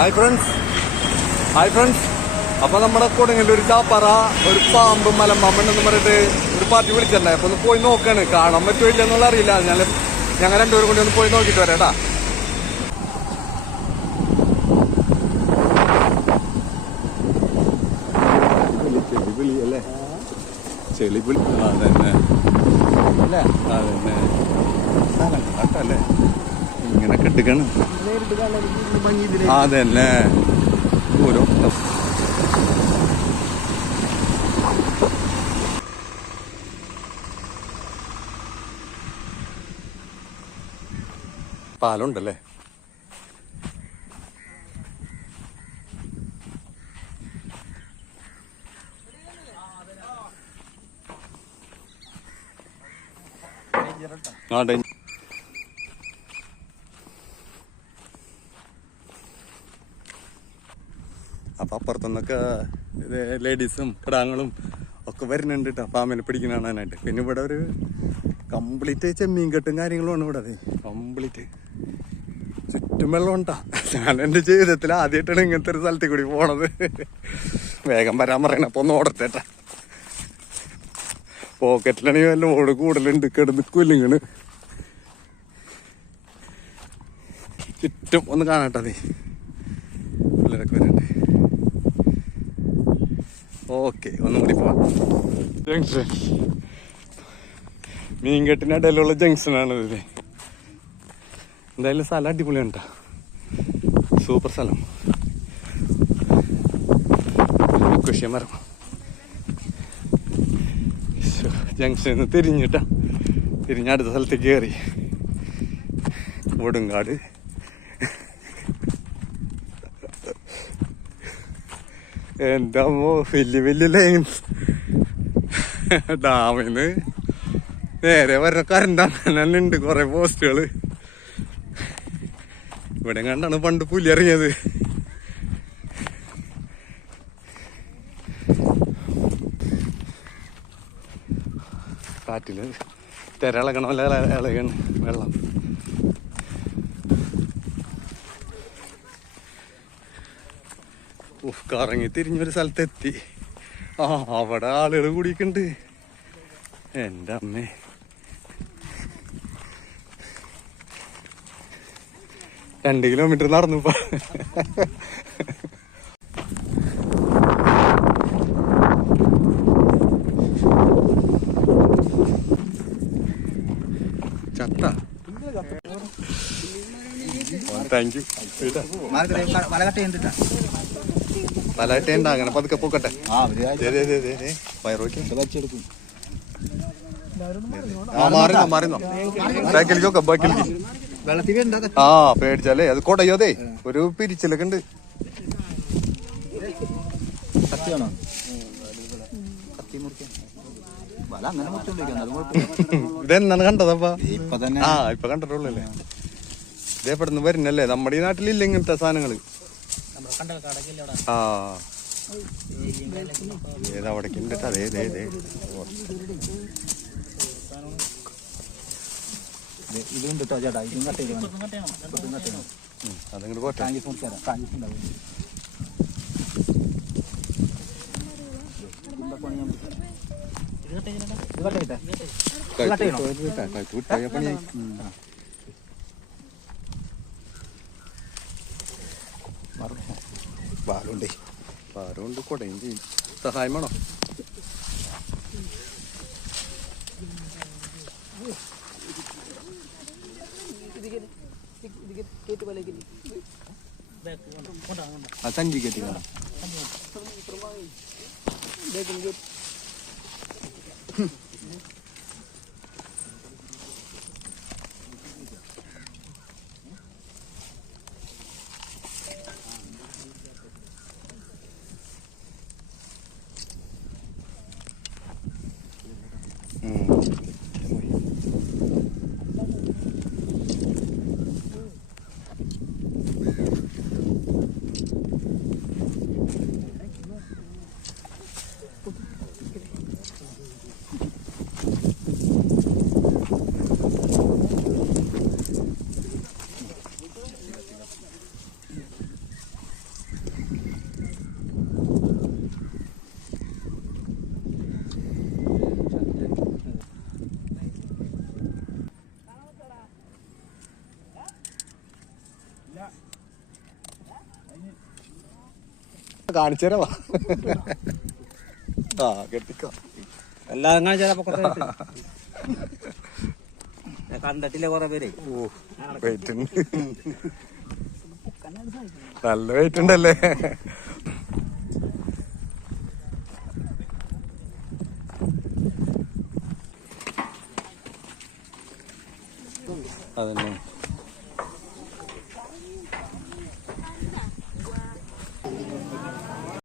Hi friends അപ്പൊ നമ്മുടെ കൊടുങ്ങല്ലൂർ ഒരു ചാപ്പറ ഒരു പാമ്പ് മലമ്പാമ്പുണ്ടെന്ന് പറഞ്ഞിട്ട് ഒരു പാർട്ടി വിളിച്ചിട്ടുണ്ടായി. അപ്പൊ ഒന്ന് പോയി നോക്കാണ്, കാണാൻ പറ്റുമോ ഇല്ലെന്നുള്ള അറിയില്ല. ഞങ്ങൾ രണ്ടുപേരും കൂടി ഒന്ന് പോയി നോക്കിട്ട് വരാട്ടാ. ചെളിവിളി അല്ലേ, ചെളിവിളി അതന്നെ അല്ലേ, അതന്നെ അതല്ലേ ഇങ്ങനെ കെട്ടിക്കാണ്. അതന്നെ ദൂരം പാലമുണ്ടല്ലേ. അപ്പൊ അപ്പുറത്തുനിന്നൊക്കെ ലേഡീസും കിടാങ്ങളും ഒക്കെ വരുന്നുണ്ട് കേട്ടോ പാമ്പിനെ പിടിക്കുന്ന കാണാനായിട്ട്. പിന്നെ ഇവിടെ ഒരു കംപ്ലീറ്റ് ചെമ്മീൻ കെട്ടും കാര്യങ്ങളുമാണ് ഇവിടെ. കംപ്ലീറ്റ് ചുറ്റും വെള്ളം ഉണ്ടാ. ഞാൻ എൻ്റെ ജീവിതത്തിൽ ആദ്യമായിട്ടാണ് ഇങ്ങനത്തെ ഒരു സ്ഥലത്തിൽ കൂടി പോണത്. വേഗം വരാൻ പറയണ അപ്പൊ ഒന്ന് ഓടത്തേട്ടാ. പോക്കറ്റിലാണെങ്കിൽ വല്ല ഓട് കൂടുതലുണ്ട്, കിടന്ന് കൊല്ലിങ്ങണ്. ചുറ്റും ഒന്ന് കാണാട്ടാ നീ, പിള്ളേരൊക്കെ വരണ്ടേ. ഓക്കെ, ഒന്നും കൂടി പോവാം. ജംഗ്ഷൻ, മീൻകെട്ടിനിടയിലുള്ള ജംഗ്ഷനാണ് ഇത്. എന്തായാലും സ്ഥലം അടിപൊളിയാണ് കേട്ടോ, സൂപ്പർ സ്ഥലം. കുഷ്യമരം ജംഗ്ഷനിൽ നിന്ന് തിരിഞ്ഞിട്ടാ, തിരിഞ്ഞ അടുത്ത സ്ഥലത്തേക്ക് കയറി. കൊടുങ്കാട് എൻ്റെ അമ്മോ, വലിയ ലൈൻസ്. ഡാമിന്ന് നേരെ വരുന്ന കറണ്ട് അങ്ങനെ ഉണ്ട്, കുറെ പോസ്റ്റുകള്. ഇവിടെ കണ്ടാണ് പണ്ട് പുലി ഇറങ്ങിയത്. കാറ്റില് തിര ഇളകണ പോലെ ഇളകണ് വെള്ളം. കറങ്ങി തിരിഞ്ഞൊരു സ്ഥലത്തെത്തി. അവിടെ ആളുകൾ കൂടിയിട്ടുണ്ട്. എൻ്റെ അമ്മേ, രണ്ട് കിലോമീറ്റർ നടന്നു. ചത്ത താങ്ക് യു. പലട്ടേണ്ട അങ്ങനെ പതുക്കെ പോക്കട്ടെ. മാറിന്നോ ബാക്കിലേക്കൊക്കെ ബാക്കിലേക്ക്. പേടിച്ചാലേ അത് കൊടയോതേ ഒരു പിരിച്ചിലൊക്കെ ഉണ്ട്. ഇതെന്നാണ് കണ്ടതപ്പാ? ഇപ്പൊ കണ്ടിട്ടുള്ളല്ലേ. ഇതേപ്പെടുന്ന് വരുന്നല്ലേ, നമ്മുടെ ഈ നാട്ടിലില്ല ഇങ്ങനത്തെ സാധനങ്ങള്. ഏതവിടേക്ക് ഉണ്ട്. അതേ അതങ്ങോട്ട് പോട്ടെ. ഭാരമുണ്ട്, കൊടയും ചെയ്യും. സഹായം വേണോ? സഞ്ചി കെട്ടി കാണാം. കാണിച്ചു തരാ. ആ കെട്ടിക്കോ എല്ലാം കണ്ടിട്ടില്ല കൊറേ പേര്. ഓ വെയിറ്റ് ഉണ്ട്, നല്ല വെയിറ്റ് ഉണ്ടല്ലേ. അതന്നെ